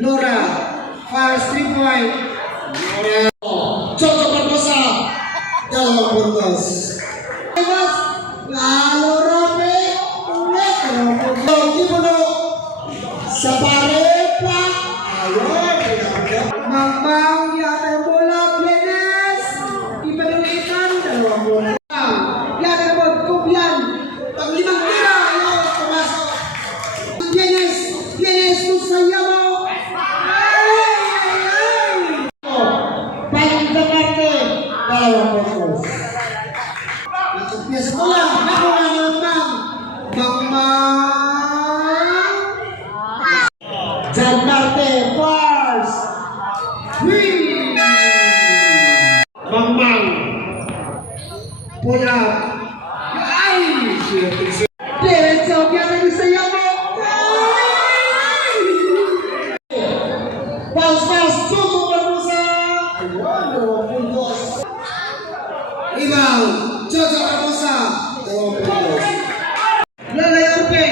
Laura, fires 3 point. Laura. Chocho Barbosa, 2 puntos. Lalo Rope, ulit. Kibuno, sa parepa. Ayun, Mamang yata bola, Blenes. Ipanulitan, 2 puntos. Yata mo, Kubian. Pang-5 tira, ayun, pumasok. Blenes, tusaya mo. Yes, bola. Jan Marte, first. Mamang. Bola. Ay! Diretso, kaya nag-isaya mo. Pass, Chocho Barbosa. Ayun, 2 puntos. Ibang, Chocho Barbosa. 2 puntos. Lalay Orpe.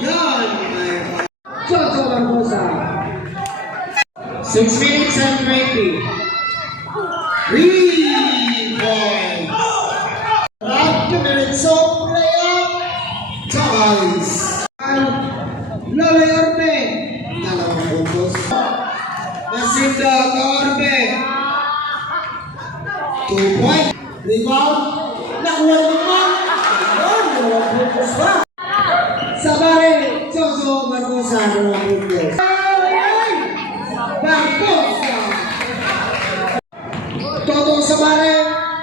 Yan. Chocho Barbosa. 6 minutes and 20. 3 points. Radyo Diretso, playoff. Ties. Lalay Orpe. 2 puntos. Masinda Orpe. 2 points. Rebound. Nakuha naman. Ayun, 2 puntos ba? Sabare, Chocho Barbosa, 2 puntos. Barbosa. Toto Sabare,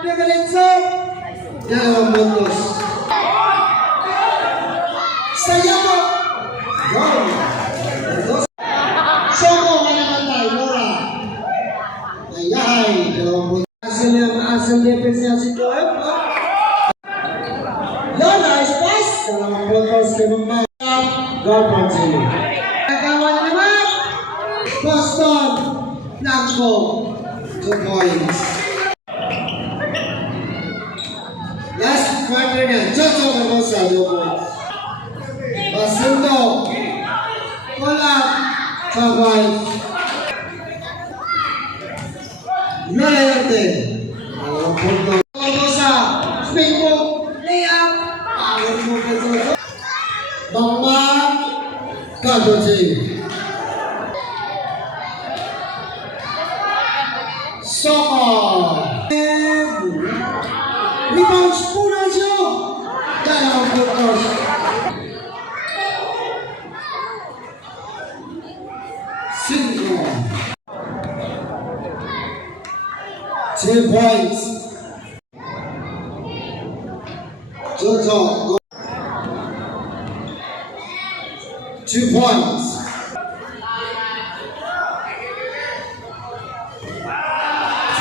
Diretso, 2 puntos. Sayamo. Gol. Soko manamantay, Laura. Ayay, 2 puntos. Asal defense niya si Joel. Yon, nice pass. 2 puntos kay Mamang. God continue. Nagawa na naman. Boston. Blanco. 2 points. Last quarter na. Chocho Barbosa, 2 points. Basundo. Kulap. 2 points. Lalay, 2 puntos. Barbosa. Spin move. Layup. Power move kay Chocho. Mamang. God continue. Soko. Rebounds pula siya. 2 puntos. Cinco. 2 points. Chocho. 2 points.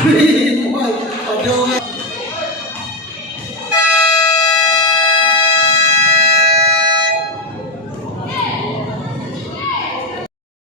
3 points.